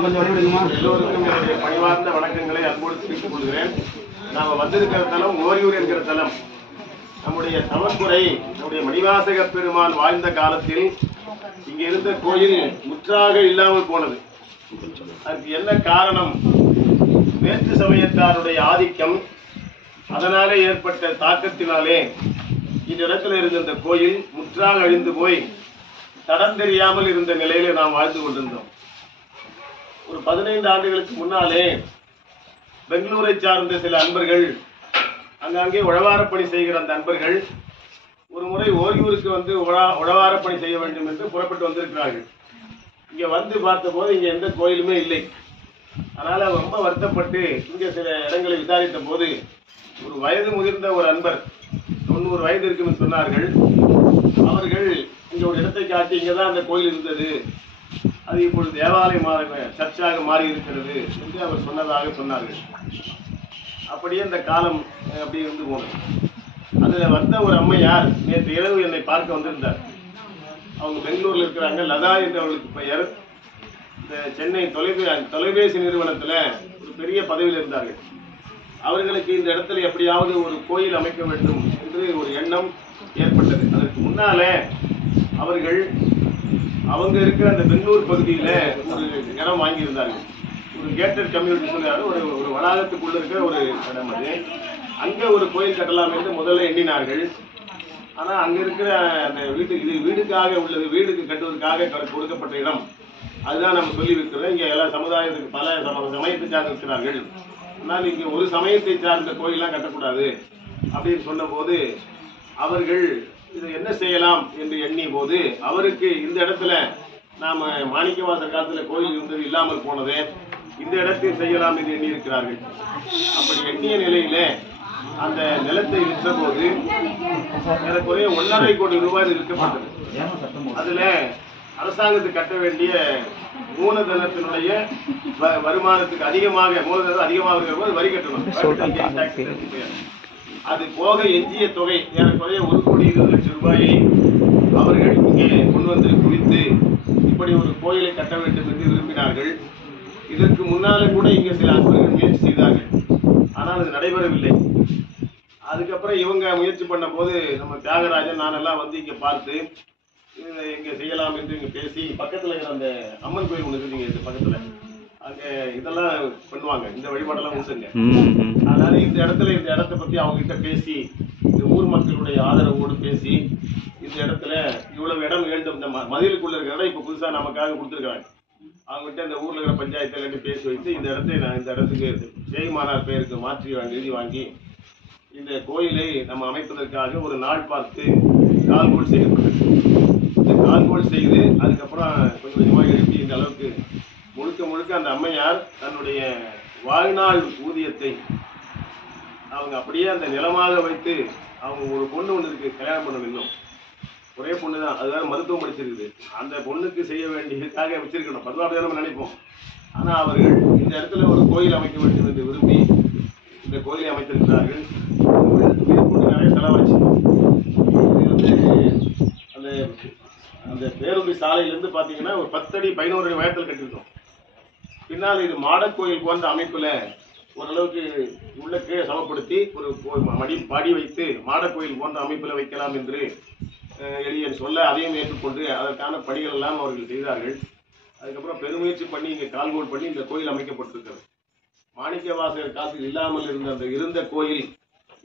எல்லோருக்கும் என்னுடைய பணிவார்ந்த வணக்கங்களை அன்போடு தெரிவித்துக் கொள்கிறேன். நாம வந்திருக்கிற தலம் ஓரியூர் என்கிற தலம். நம்முடைய தவக்குறை நம்முடைய மணிவாசக பெருமான் வாழ்ந்த காலத்தில் இங்க இருந்த கோயில் முற்றாக இல்லாமல் போனது. அதுக்கு என்ன காரணம்? வேற்று சமயத்தாருடைய ஆதிக்கம், அதனாலே ஏற்பட்ட தாக்கத்தினாலே இந்த இடத்துல இருந்த இந்த கோயில் முற்றாக அழிந்து போய் தடம் தெரியாமல் இருந்த நிலையில நாம் வாழ்ந்து கொண்டிருந்தோம். ஒரு 15 ஆண்டுகளுக்கு முன்னாலே பெங்களூரை சார்ந்த சில அன்பர்கள், அங்கங்கே உழவாரப்பணி செய்கிற அந்த அன்பர்கள் ஒரு முறை ஓரியூருக்கு வந்து உழவாரப்பணி செய்ய வேண்டும் என்று புறப்பட்டு வந்திருக்கிறார்கள். இங்க வந்து பார்த்தபோது இங்க எந்த கோயிலுமே இல்லை. அதனால ரொம்ப வருத்தப்பட்டு இங்க சில இடங்களை விசாரித்த போது ஒரு வயது முதிர்ந்த ஒரு அன்பர், 90 வயது இருக்குன்னு சொன்னார்கள். அவர்கள் இங்க ஒரு இடத்தை காட்டி, இங்கதான் அந்த கோயில் இருந்தது, அது இப்பொழுது தேவாலயமாக சர்ச்சாக மாறி இருக்கிறது என்று அவர் சொன்னதாக சொன்னார்கள். அப்படியே அந்த காலம் அப்படி இருந்து போனது. அதுல வந்த ஒரு அம்மையார் நேற்று இரவு என்னை பார்க்க வந்திருந்தார். அவங்க பெங்களூர்ல இருக்கிறாங்க. லதா என்று அவர்களுக்கு பெயர். இந்த சென்னை தொலைபேசி நிறுவனத்துல ஒரு பெரிய பதவியில் இருந்தார்கள். அவர்களுக்கு இந்த இடத்துல எப்படியாவது ஒரு கோயில் அமைக்க வேண்டும் என்று ஒரு எண்ணம் ஏற்பட்டது. அதற்கு முன்னாலே அவர்கள் அவங்க இருக்கிற அந்த பெங்களூர் பகுதியில ஒரு இடம் வாங்கியிருந்தார்கள். ஒரு கேட்டட் கம்யூனிட்டி சொல்றாரு, ஒரு வளாகத்துக்குள்ள இருக்கிற ஒரு இடம். அது அங்க ஒரு கோயில் கட்டலாம் என்று முதல்ல எண்ணினார்கள். ஆனா அங்க இருக்கிற அந்த வீடுக்காக உள்ளது, வீடுக்கு கட்டுவதற்காக கொடுக்கப்பட்ட இடம், அதுதான் நம்ம சொல்லி வைக்கிறோம். இங்க எல்லா சமுதாயத்துக்கு பல சமயத்தை சார்ந்து இருக்கிறார்கள். ஆனால் இங்க ஒரு சமயத்தை சார்ந்த கோயிலாம் கட்டக்கூடாது அப்படின்னு சொன்ன போது அவர்கள் இது என்ன செய்யலாம் என்று எண்ணிய போது, அவருக்கு இந்த இடத்துல நாம மாணிக்கவாசர் காலத்துல கோயில் இருந்தது இல்லாமல் போனதே, இந்த இடத்தில் செய்யலாம் என்று எண்ணி இருக்கிறார்கள். அப்படி எண்ணிய நிலையில அந்த நிலத்தை விற்ற போது ஏறக்குறைய 1.5 கோடி ரூபாய் விற்கப்பட்டது. அதுல அரசாங்கத்துக்கு கட்ட வேண்டிய மூலதனத்தினுடைய வருமானத்துக்கு அதிகமாக, மூலதனம் அதிகமாக இருக்கிற போது வரி கட்டணும். அது போக எஞ்சிய தொகை ஏறக்குறைய 1,20,00,000 ரூபாயை அவர்கள் இங்கே கொண்டு வந்து குவித்து இப்படி ஒரு கோயிலை கட்ட வேண்டும் என்று விரும்பினார்கள். இதற்கு முன்னால கூட இங்க சில அன்பர்கள் முயற்சி செய்தார்கள். ஆனால் அது நடைபெறவில்லை. அதுக்கப்புறம் இவங்க முயற்சி பண்ண போது நம்ம தியாகராஜன் நானெல்லாம் வந்து இங்க பார்த்து இங்க செய்யலாம் என்று இங்க பேசி, பக்கத்துல இருக்கிற அந்த அம்மன் கோயில் ஒண்ணு இருக்குங்க, இந்த பக்கத்துல அங்க இதெல்லாம் பண்ணுவாங்க, இந்த வழிபாடெல்லாம் உண்டுங்க. அதனால இந்த இடத்தை பத்தி அவங்க கிட்ட பேசி, இந்த ஊர் மக்களுடைய ஆதரவோடு பேசி, இந்த இடத்துல இவ்வளவு இடம் வேண்டும், இந்த மதிலுக்குள்ள இருக்கிற இடம் இப்ப புதுசா நமக்காக கொடுத்துருக்காங்க. அவங்ககிட்ட இந்த ஊர்ல இருக்கிற பஞ்சாயத்துல பேசி வைத்து இந்த இடத்தை நான் இந்த இடத்துக்கு ஜெயமானார் பெயருக்கு மாற்றி எழுதி வாங்கி இந்த கோயிலை நம்ம அமைப்பதற்காக ஒரு நாள் பார்த்து கால்கோல் செய்யப்பட்டது. இந்த கால்கோல் செய்து அதுக்கப்புறம் கொஞ்சம் கொஞ்சமாக எழுப்பி இந்த அளவுக்கு முழுக்க அந்த அம்மையார் தன்னுடைய வாழ்நாள் ஊதியத்தை அவங்க அப்படியே அந்த நிலமாக வைத்து, அவங்க ஒரு பொண்ணு ஒன்று இருக்கு, கல்யாணம் பண்ண இன்னும் ஒரே பொண்ணு தான், அது வேற மருத்துவம் படிச்சிருக்குது. அந்த பொண்ணுக்கு செய்ய வேண்டியதுக்காக வச்சிருக்கணும், பதுவாக நம்ம நினைப்போம். ஆனா அவர்கள் இந்த இடத்துல ஒரு கோயில் அமைக்க வேண்டும் என்று விரும்பி இந்த கோயிலை அமைத்திருக்கிறார்கள். நிறைய செலவாச்சு. இது அந்த பேருந்து சாலையிலிருந்து பாத்தீங்கன்னா ஒரு 10 அடி 11 அடி உயரத்தில் கட்டிருக்கோம். பின்னால் இது மாடக்கோயில் போன்ற அமைப்புல ஓரளவுக்கு உள்ளே சமப்படுத்தி ஒரு பாடி வைத்து மாடக்கோயில் போன்ற அமைப்புல வைக்கலாம் என்று எளிய சொல்ல அதையும் ஏற்றுக்கொண்டு அதற்கான பணிகள் எல்லாம் அவர்கள் செய்தார்கள். அதுக்கப்புறம் பெருமுயற்சி பண்ணி இங்க கால்கோல் பண்ணி இந்த கோயில் அமைக்கப்பட்டிருக்கிறது. மாணிக்கவாசகர் காலத்தில் இல்லாமல் இருந்த அந்த இருந்த கோயில்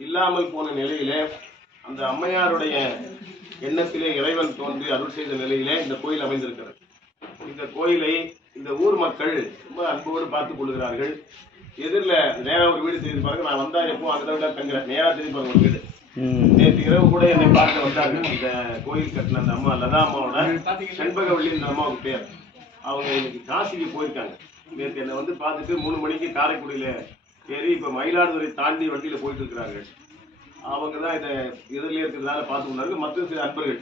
இல்லாமல் போன நிலையில அந்த அம்மையாருடைய எண்ணத்திலே இறைவன் தோன்றி அருள் செய்த நிலையிலே இந்த கோயில் அமைந்திருக்கிறது. இந்த கோயிலை இந்த ஊர் மக்கள் ரொம்ப அன்போடு பார்த்துக் கொள்கிறார்கள். எதிரில் நேரா ஒரு வீடு செய்து பாருங்க. நான் வந்தா எப்போ அங்கதான் தங்குறேன். நேரா செய்து பாருங்க ஒரு வீடு. நேற்று இரவு கூட என்னை பார்க்க வந்தார்கள். இந்த கோயில் கட்டின அந்த அம்மா லதா அம்மாவோட செண்பகவள்ளி இந்த அம்மாவுக்கு பேர். அவங்க இன்னைக்கு காசிக்கு போயிருக்காங்க. நேற்று என்னை வந்து பார்த்துட்டு 3 மணிக்கு காரைக்குடியில ஏறி இப்ப மயிலாடுதுறை தாண்டி வண்டியில போயிட்டு இருக்கிறாங்க. அவங்க தான் இதை எதிரிலே இருக்கிறதால பார்த்துக்கொண்டார்கள். மற்ற சில அன்பர்கள்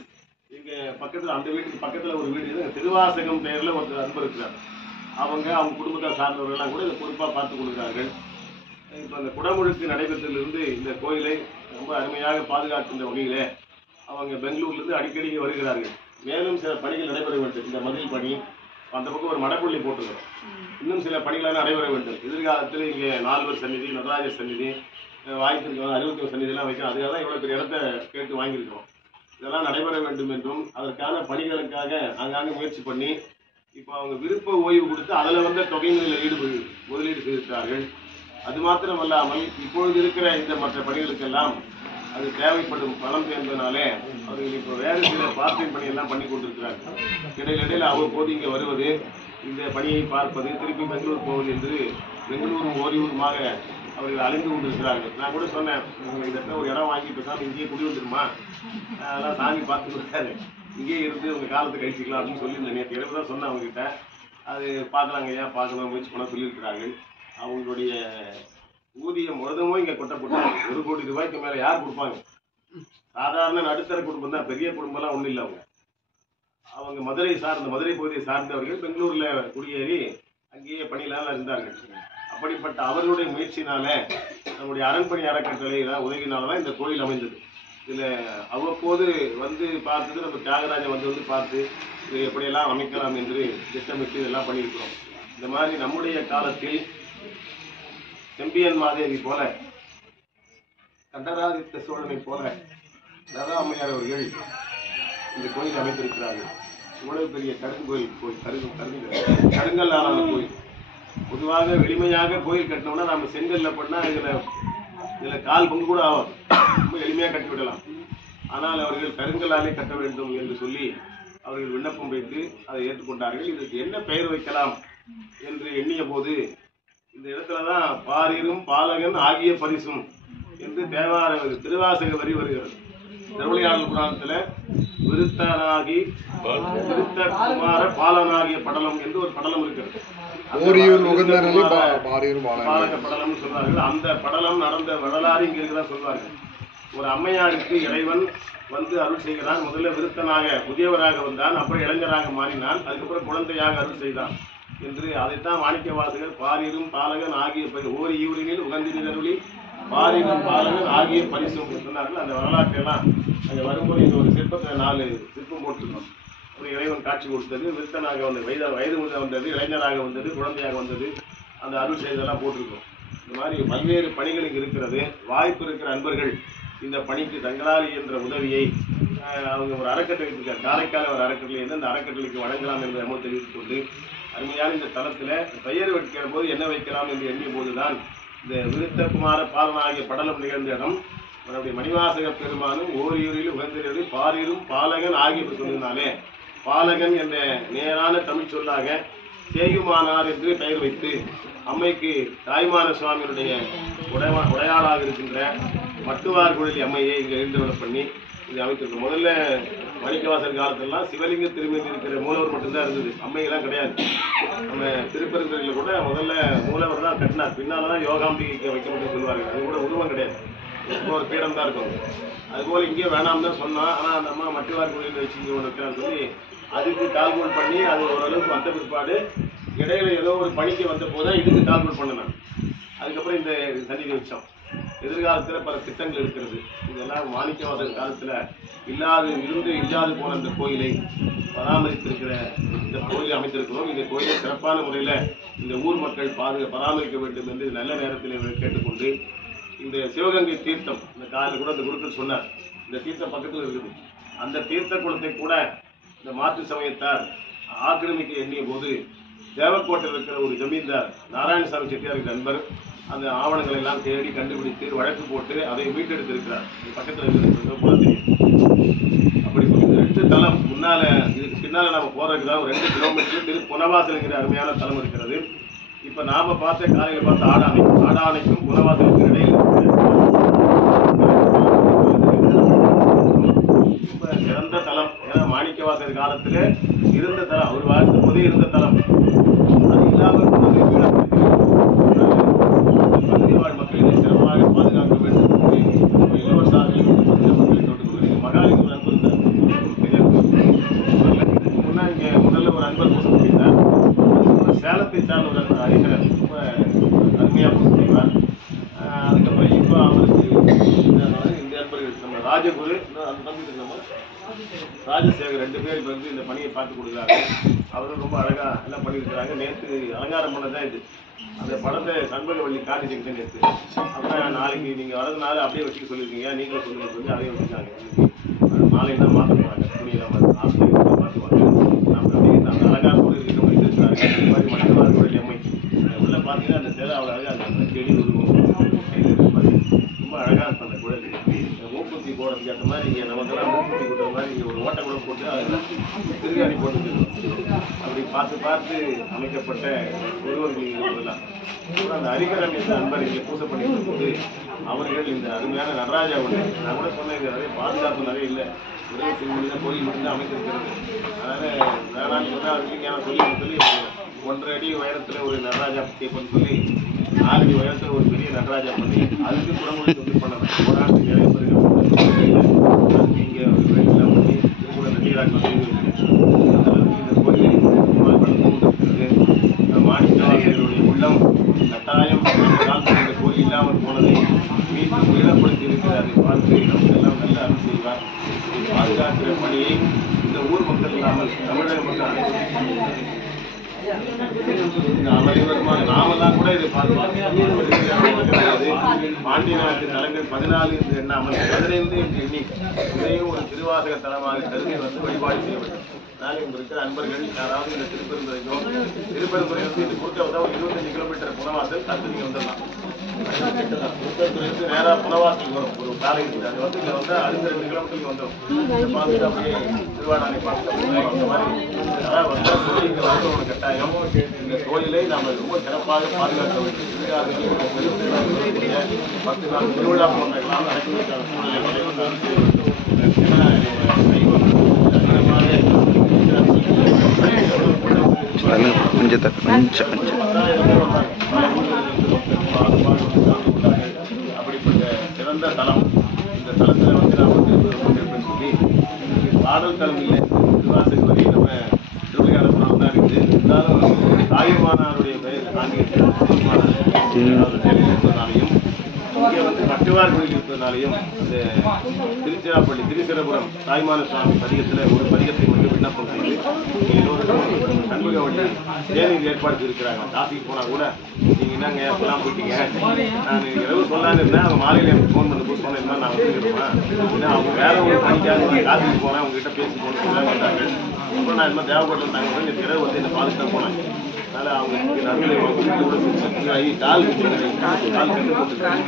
இங்க பக்கத்துல, அந்த வீட்டுக்கு பக்கத்துல ஒரு வீடு திருவாசகம் பெயர்ல ஒரு அன்பர் இருக்கிறாங்க. அவங்க குடும்பத்தை சார்ந்தவர்கள்லாம் கூட இதை பொறுப்பா பார்த்துக் கொள்கிறார்கள். இப்ப அந்த குடமுழுக்கு நடைபெற்றதிலிருந்து இந்த கோயிலை ரொம்ப அருமையாக பாதுகாக்கின்ற வகையில அவங்க பெங்களூர்ல இருந்து அடிக்கடி வருகிறார்கள். மேலும் சில பணிகள் நடைபெற வேண்டும். இந்த மதில் பணி, அந்த பக்கம் ஒரு மடப்பள்ளி போட்டுருக்கோம். இன்னும் சில பணிகளாக நடைபெற வேண்டும். எதிர்காலத்தில் இங்கே 4 சந்நிதி, நடராஜர் சந்நிதி, வாய்ப்பிற்கு 61 சந்நிதிலாம் வைக்கும். அதுக்காக தான் இவ்வளோ பெரிய இடத்த கேட்டு வாங்கியிருக்கிறோம். இதெல்லாம் நடைபெற வேண்டும் என்றும் அதற்கான பணிகளுக்காக ஆங்காங்கே முயற்சி பண்ணி இப்போ அவங்க விருப்ப ஓய்வு கொடுத்து அதில் வந்த தொகைகளில் முதலீடு செய்திருக்கிறார்கள். அது மாத்திரமல்லாமல் இப்பொழுது இருக்கிற இந்த மற்ற பணிகளுக்கெல்லாம் அது தேவைப்படும் பணம் என்பதனாலே அவர்கள் இப்போ வேறு சில பார்ட் பணியெல்லாம் பண்ணி கொண்டிருக்கிறார்கள். இடையில அவ்வப்போது இங்கே வருவது, இந்த பணியை பார்ப்பது, திருப்பி பெங்களூர் போவது என்று பெங்களூரும் ஓரியூருமாக அவர்கள் அழிந்து கொண்டிருக்கிறார்கள். நான் கூட சொன்னேன், இந்த ஒரு இடம் வாங்கி பேசாமல் இங்கேயே குடி வந்துருமா, அதெல்லாம் சாமி பார்த்து கொடுத்தாரு, இங்கேயே இருந்து உங்கள் காலத்தை கழிச்சிக்கலாம் அப்படின்னு சொல்லியிருந்தேன். நேற்று இடத்துல தான் சொன்னேன் அவங்ககிட்ட. அது பார்க்கலாங்க, ஏன் பார்க்கணும், முயற்சி பண்ண சொல்லியிருக்கிறார்கள். அவங்களுடைய ஊதியம் முழுதுமோ இங்கே கொட்டப்பட்டாங்க. 1 கோடி ரூபாய்க்கு மேலே யார் கொடுப்பாங்க? சாதாரண நடுத்தர குடும்பம் தான், பெரிய குடும்பம்லாம் ஒன்றும் இல்லை. அவங்க மதுரை பகுதியை சார்ந்தவர்கள் பெங்களூரில் குடியேறி அங்கேயே பணியிலான இருந்தார்கள். அப்படிப்பட்ட அவர்களுடைய முயற்சினால நம்முடைய அரண்பணி அறக்கட்டளை உதவினால்தான் இந்த கோயில் அமைந்தது. இதில் அவ்வப்போது வந்து பார்த்தது நம்ம தியாகராஜன் வந்து பார்த்து இது எப்படியெல்லாம் அமைக்கலாம் என்று திட்டமிட்டு இதெல்லாம் பண்ணியிருக்கிறோம். இந்த மாதிரி நம்முடைய காலத்தில் செம்பியன் மாதேவி போல, கண்டராதித்த சோழனை போல ததா அம்மையார் அவர்கள் இந்த கோயில் அமைத்திருக்கிறார்கள். இவ்வளவு பெரிய கருங்கல் ஆளான கோயில். பொதுவாக எளிமையாக கோயில் கட்டணும்னா நம்ம செங்கல்ல பண்ணா இதுல கால் பங்கு கூட ஆகும், ரொம்ப எளிமையாக கட்டிவிடலாம். ஆனால் அவர்கள் கருங்கலாலே கட்ட வேண்டும் என்று சொல்லி அவர்கள் விண்ணப்பம் வைத்து அதை ஏற்றுக்கொண்டார்கள். இதற்கு என்ன பெயர் வைக்கலாம் என்று எண்ணிய போது இந்த இடத்துலதான் பாரிரும் பாலகன் ஆகிய பரிசும் என்று திருவாசக வரி வருகிறது. திருவிளையாடல் புராணத்துல விருத்தனாகி விருத்த குமார பாலனாகிய படலம் என்று ஒரு படலம் இருக்கிறது. பாலக படலம் சொல்றார்கள். அந்த படலம் நடந்த வரலாறு இங்க இருக்குதான் சொல்வார்கள். ஒரு அம்மையாருக்கு இறைவன் வந்து அருள் செய்கிறான். முதல்ல விருத்தனாக புதியவராக வந்தான், அப்புறம் இளைஞராக மாறினான், அதுக்கப்புறம் குழந்தையாக அருள் செய்தான் என்று அதைத்தான் மாணிக்க வாசகர் பாரிரும் பாலகன் ஆகிய ஓரி ஈவரினில் உகந்தினருளி பாரிரும் பாலகன் ஆகிய பரிசும் சொன்னார்கள். அந்த வரலாற்றெல்லாம் அங்கே வரும்போது இந்த ஒரு சிற்பத்தில் 4 சிற்பம் போட்டிருக்கோம். ஒரு இறைவன் காட்சி கொடுத்தது, விருத்தனாக வந்தது, வயது முதல் வந்தது, இளைஞராக வந்தது, குழந்தையாக வந்தது, அந்த அருள் செய்தெல்லாம் போட்டிருக்கோம். இந்த மாதிரி பல்வேறு பணிகள் இங்கே இருக்கிறது. வாய்ப்பு இருக்கிற அன்பர்கள் இந்த பணிக்கு தங்களால் என்ற உதவியை அவங்க ஒரு அறக்கட்டளை இருக்கார், காரைக்கால ஒரு அறக்கட்டளை இருந்து அந்த அறக்கட்டளைக்கு வழங்கலாம் என்று நம்ம தெரிவித்துக் கொண்டு அருமையான இந்த தளத்தில் பெயர் வைக்கிற போது என்ன வைக்கலாம் என்று எண்ணிய போதுதான் இந்த விருத்த குமார பாலனாகிய படலம் நிகழ்ந்த இடம் நம்முடைய மணிவாசக பெருமானும் ஓரியூரில் உகந்திரது பாரிரும் பாலகன் ஆகிய சொன்னதுனாலே பாலகன் என்ற நேரான தமிழ் சொல்லாக சேயுமானார் என்று பெயர் வைத்து அம்மைக்கு தாய்மான சுவாமியுடைய உடையாளாக இருக்கின்ற மட்டுவார் குழலி அம்மையை இங்கே எழுந்தவளை பண்ணி இது அமைத்திருக்கோம். முதல்ல மணிக்கவாசல் காலத்திலாம் சிவலிங்க திருமணி இருக்கிற மூலவர் மட்டும்தான் இருந்தது, அம்மையெல்லாம் கிடையாது. நம்ம திருப்பரங்குறையில் கூட முதல்ல மூலவர் தான் கட்டினார், பின்னால்தான் யோகாம்பிகைக்கு வைக்கப்பட்டு சொல்லுவார்கள். அது கூட உருவம் கிடையாது, ஒரு பீடம் தான் இருக்கும். அதுபோல் இங்கே வேணாம் தான் சொன்னோம். ஆனால் அந்த அம்மா மட்டுவார் கோயிலில் வச்சு இங்கே ஒன்று இருக்கான்னு சொல்லி அதுக்கு கால்கோல் பண்ணி அது ஓரளவுக்கு வந்த பிற்பாடு இடையில ஏதோ ஒரு பணிக்கு வந்த போது தான் இதுக்கு கால்கோல் பண்ணணும். அதுக்கப்புறம் இந்த சன்னிதி வச்சோம். எதிர்காலத்தில் பல திட்டங்கள் இருக்கிறது. இதெல்லாம் மாணிக்கவாசகர் காலத்தில் இல்லாது போன இந்த கோயிலை பராமரித்திருக்கிற இந்த கோயிலை அமைத்திருக்கிறோம். இந்த கோயிலை சிறப்பான முறையில் இந்த ஊர் மக்கள் பராமரிக்க வேண்டும் என்று நல்ல நேரத்தில் கேட்டுக்கொண்டு இந்த சிவகங்கை தீர்த்தம் இந்த காலையில் கூட அந்த குருக்கள் சொன்னார், இந்த தீர்த்தம் பக்கத்தில் இருக்குது. அந்த தீர்த்த குளத்தை கூட இந்த மாற்று சமயத்தார் ஆக்கிரமிக்க எண்ணிய போது தேவக்கோட்டையில் இருக்கிற ஒரு ஜமீன்தார் நாராயணசாமி செட்டியார் நண்பர் அந்த ஆவணங்களை எல்லாம் தேடி கண்டுபிடித்து வழக்கு போட்டு அதை மீட்டெடுத்திருக்கிறார். பக்கத்தில் இருக்கிற போல தெரியும். அப்படி 2 தலம் முன்னால இதுக்கு பின்னால நம்ம போறதுக்கு தான் 2 கிலோமீட்டர் திரு புனவாசலுங்கிற அருமையான தலம் இருக்கிறது. இப்ப நாம பார்த்த காலையில் பார்த்த ஆடானைக்கும் புனவாசலுக்கு இடையில் ரொம்ப சிறந்த தலம். ஏன்னா மாணிக்கவாசகர் காலத்துல இருந்த தலம், அவர் வாழ்ந்த போதே இருந்த தலம். அது இல்லாமல் பகுதி வாழ் மக்களை சிறப்பாக பாதுகாக்க வேண்டும் என்று இளவரசாக மக்களை தோட்டுக் மகாலிங்க ஒரு அன்பர் இதுக்கு முன்னா இங்க முதல்ல ஒரு அன்பர் பூசம் செய்தார். சேலத்தை சார்ந்த ஒரு அன்பர் அறிஞர் ரொம்ப அருமையாக பூசம் செய்வார். அதுக்கப்புறம் இப்போ அவருக்கு இந்த அன்பர்கள் நம்ம ராஜகுரு அந்த தம்பி நம்ம ராஜசேகர் 2 பேர் இப்ப வந்து இந்த பணியை பார்த்து கொடுக்குறாங்க. அவரும் ரொம்ப அழகா எல்லாம் பண்ணியிருக்கிறாங்க. நேற்று அலங்காரம் பண்ணதான் இது. அந்த படத்தை சண்பகவள்ளி காட்டிட்டு நேற்று. அப்புறம் நாளைக்கு நீங்க வரதுனால அப்படியே வச்சுக்க சொல்லியிருக்கீங்க, நீங்களும் சொல்லுங்க சொல்லி அதையே வச்சுக்காங்க. மாலை தான் மாற்ற போறாங்க, துணியெல்லாம் மாற்றுவாங்க. நம்ம அப்படியே அந்த அலங்காரத்தோடு இருக்கிறவங்க இருக்கிறாங்க. இந்த மாதிரி மனிதவாழ்வுடைய அம்மை உள்ள பார்த்தீங்கன்னா அந்த சேலை அவ்வளோ அழகா அந்த செடி உருவம் ரொம்ப அழகா இருக்கும். அந்த குழல் மூக்குத்தி போடுறதுக்கு அந்த மாதிரி இங்கே நமக்கெல்லாம் மூக்குத்தி கொடுக்குற மாதிரி இங்கே ஒரு ஓட்டை கூட போட்டு அதில் திருகாணி போட்டு அப்படி பார்த்து அமைக்கப்பட்ட ஒருவர்கள் இதெல்லாம் அப்புறம் அந்த ஹரிகரன் என்ற நண்பர் இங்கே பூசை பண்ணிக்கும் போது அவர்கள் இந்த அருமையான நடராஜா ஒன்று நான் கூட சொன்னேன், இது நிறைய பாதுகாப்பு நிறைய இல்லை, ஒரே திருமணி கோயில் மட்டும்தான் அமைந்திருக்கிறது. அதனால வேணான்னு சொன்னால் அதுக்கு நான் சொல்லி 1.5 அடி உயரத்தில் ஒரு நடராஜா கேட்பன்னு சொல்லி 4 அடி உயரத்தில் ஒரு பெரிய நடராஜா பண்ணி அதுக்கு குடமொழி சொல்லி பண்ணணும். போராட்டு நிறைய பேர்கள் அதுக்கு இங்கே எல்லாம் பண்ணி திருக்குற நடிகராக இந்த கோயிலை மாணிக்கவாசகருடைய உள்ளம் கட்டாயம் காலத்தில் இந்த கோயில் இல்லாமல் போனதை மீண்டும் ஈழப்படுத்தி இருக்கிறார். பார்த்து நமக்கு எல்லாம் நல்ல அருள் செய்வார். பாதுகாக்கிற பணியை இந்த ஊர் மக்கள் இல்லாமல் தமிழக மக்கள் அனைவரும் நாமெல்லாம் கூட இதை பார்க்கலாம். பாண்டிய நாட்டு தலங்கள் 14 என்று எண்ணாமல் 15 என்று எண்ணி இதையும் ஒரு திருவாசக தலமாக கருதி வந்து வழிபாடு செய்ய வேண்டும். அதனால இங்க இருக்கிற அன்பர்கள் யாராவது இந்த திருப்பெருந்துறையோ திருப்பெருந்துறையிலிருந்து இது கொடுக்க வந்தால் ஒரு 25 கிலோமீட்டர் புனவாசல் தந்து நீங்க வந்துடலாம். திருப்பெருந்துறையிலிருந்து நேராக புனவாசல் வரும் ஒரு சாலை இருக்குது, அது வந்து இங்க வந்து அடுத்த 2 கிலோமீட்டருக்கு வந்துடும். பார்த்துட்டு அப்படியே திருவாடானை பார்த்து அந்த மாதிரி அதாவது வந்தால் சொல்லி இங்கே வந்து ஒரு கட்டாயம் இந்த கோயிலை நாம் ரொம்ப சிறப்பாக பாதுகாக்க வேண்டும். திருவிழாக்கள் 10 நாள் திருவிழா போன்றெல்லாம் நடக்கிறதுக்கான சூழ்நிலைகளை அப்படிப்பட்ட சிறந்த தலம். இந்த தலத்தில் வந்து நாம் வந்து சொல்லி பாடல் தலம் இல்லை, திருவாசகம் வரை நம்ம திருவிளையாடல் தான் இருக்குது. இருந்தாலும் தாயுமானாருடைய பெயர் இருப்பதனாலையும் இங்கே வந்து கட்டுவார் கோயில் இருப்பதனாலையும் இந்த திருச்சிராப்பள்ளி திருச்சிரபுரம் தாய்மான சுவாமி பதிகத்தில் ஒரு பதிகத்தை மட்டும் விண்ணப்பம் செய்து எல்லோருக்கும் சண்முகவள்ளி தேநீர் ஏற்பாடு செய்திருக்கிறாங்க. காசிக்கு போனால் கூட நீங்கள் என்னங்க அப்பெல்லாம் போயிட்டீங்க, நான் இரவு சொல்லான்னு இருந்தேன், அவங்க மாலையில் எனக்கு ஃபோன் பண்ணி சொன்னேன், நான் வந்துருக்கேன். ஏன்னா அவங்க வேற ஒரு பணிக்காக காசிக்கு போனேன், அவங்ககிட்ட பேசி போன சொல்ல வந்தாங்க. அப்புறம் நான் என்ன தேவைப்பட்டிருந்தாங்க இந்த இரவு வந்து என்னை பார்த்துட்டு தான் போனாங்க. அதனால அவங்க நடுவில் கால் கட்டு போட்டுருக்காங்க.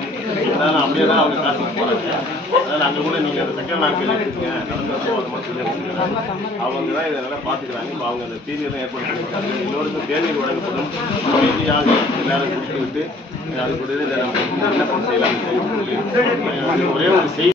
அதனால அப்படியே தான் அவங்க காசுக்கு போறாங்க. அதனால அங்கே கூட நீங்க அந்த செகண்ட் நாட்கள் எடுத்துக்கீங்க நடந்து அந்த மாதிரி சொல்லி அவங்க தான் இதை நல்லா பார்த்துக்கிறாங்க. இப்போ அவங்க அந்த தேநீர் ஏற்பாடு பண்ணியிருக்காங்க. எல்லோருக்கும் தேநீர் வழங்கப்படும். அமைதியாக எல்லாரும் குடித்து விட்டு அது கூட நம்ம விண்ணப்பம் செய்யலாம். ஒரே ஒரு செய்தி